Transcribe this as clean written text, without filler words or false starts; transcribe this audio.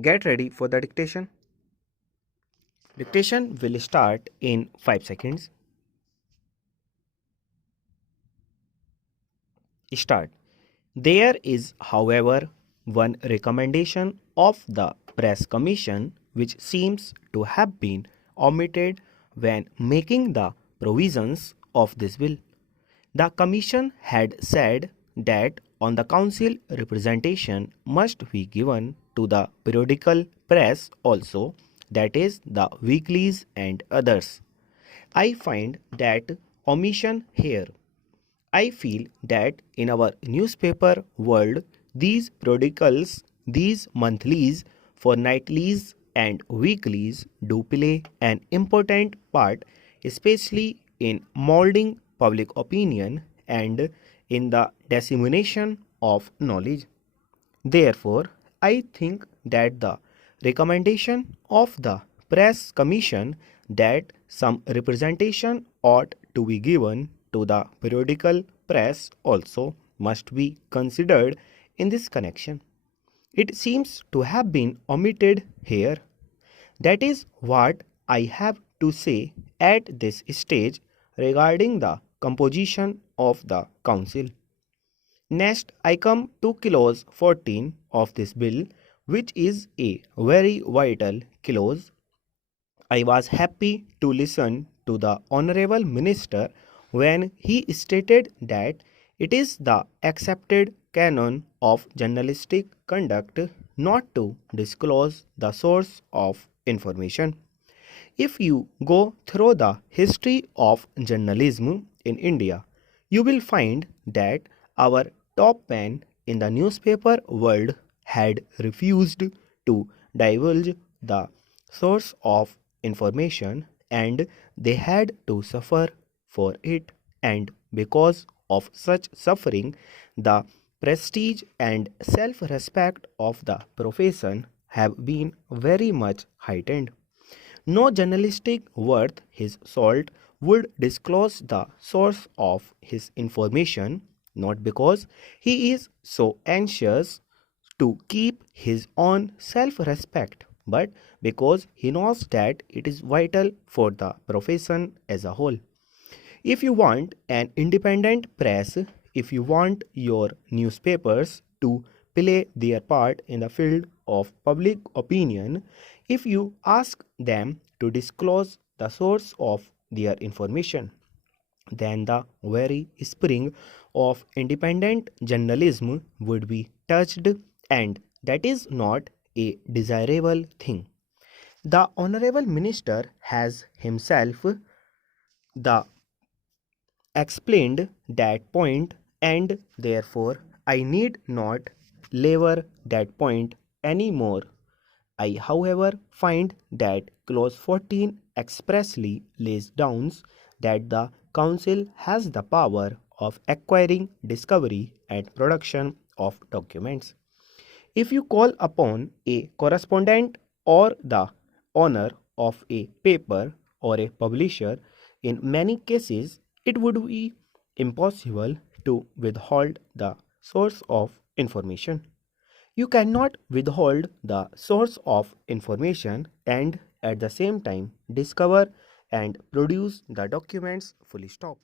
Get ready for the dictation. Dictation will start in 5 seconds. Start. There is, however, one recommendation of the Press Commission which seems to have been omitted when making the provisions of this bill. The Commission had said that on the Council representation must be given to the periodical press also, that is, the weeklies and others. I find that omission here. I feel that in our newspaper world, these periodicals, these monthlies, fortnightlies, and weeklies do play an important part, especially in molding public opinion and in the dissemination of knowledge. Therefore, I think that the recommendation of the Press Commission that some representation ought to be given to the periodical press also must be considered in this connection. It seems to have been omitted here. That is what I have to say at this stage regarding the composition of the council. Next, I come to clause 14 of this bill, which is a very vital clause. I was happy to listen to the Honorable Minister when he stated that it is the accepted canon of journalistic conduct not to disclose the source of information. If you go through the history of journalism in India, you will find that our top men in the newspaper world had refused to divulge the source of information and they had to suffer for it, and because of such suffering, the prestige and self-respect of the profession have been very much heightened. No journalistic worth his salt would disclose the source of his information, not because he is so anxious to keep his own self-respect, but because he knows that it is vital for the profession as a whole. If you want an independent press, if you want your newspapers to play their part in the field of public opinion, if you ask them to disclose the source of their information, then the very spring of independent journalism would be touched, and that is not a desirable thing. The Honorable Minister has himself the explained that point, and therefore I need not labor that point anymore. I, however, find that clause 14 expressly lays down that the Council has the power of acquiring, discovery, and production of documents. If you call upon a correspondent or the owner of a paper or a publisher, in many cases it would be impossible to withhold the source of information. You cannot withhold the source of information and at the same time discover and produce the documents, full stop.